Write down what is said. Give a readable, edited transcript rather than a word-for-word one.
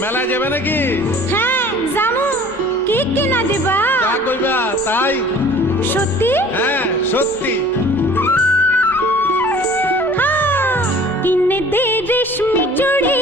মেলায় যাবে নাকি? হ্যাঁ জামু। কি কিনা দিবা? যা কইবা তাই। সত্যি? হ্যাঁ সত্যি। হ্যাঁ, কিনে দে রেশমি চুড়ি